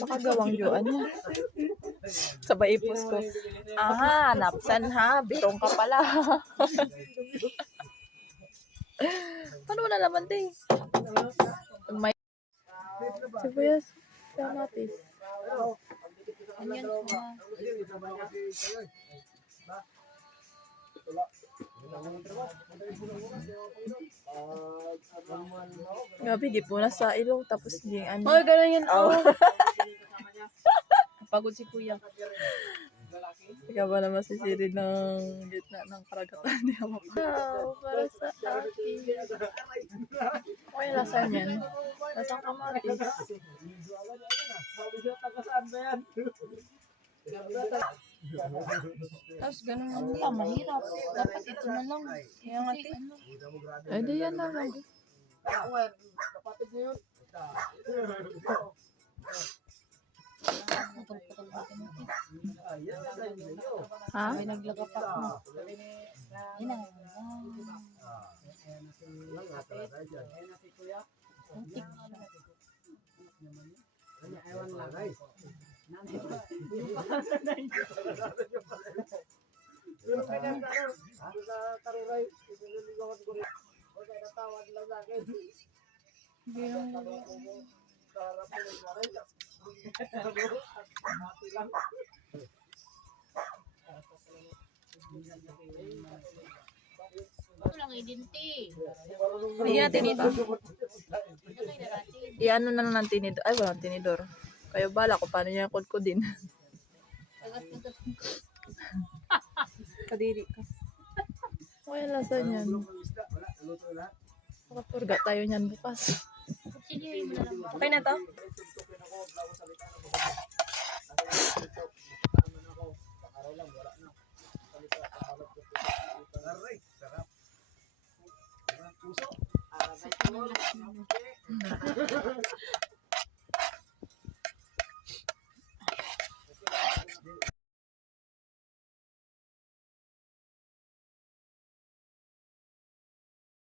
Makagawang joan niya. Sabay ipos ko. Ah, napsan ha. Birong ka pala. Paano mo nalaman din? May sibuyas. Kamatis. Onion kuma. Gabi, di po na sa ilong. Tapos di ano. Oh, ganun yun. Oh. Pagod si kuya. Ikaw ba naman sisiri ng gitna ng karagatan niya? Wow, para sa akin. Okay, lasan yan. Lasang kamatis. Tapos ganun lang din. Mahirap. Dapat ito na lang. Kaya nga ano. Ay, di yan na lang. Putol-putol natin ito. Ha? May naglagapak mo. Yan na. Antik Ito lang idinti. Hindi natin ito. I-ano na lang ng tinidor. Ay, walang tinidor. Kayo bala ko paano niya kudkudin. Kadiri ka. Okay, lasan yan. Makapurga tayo niyan bukas. Sige, mo na lang. Okay na to?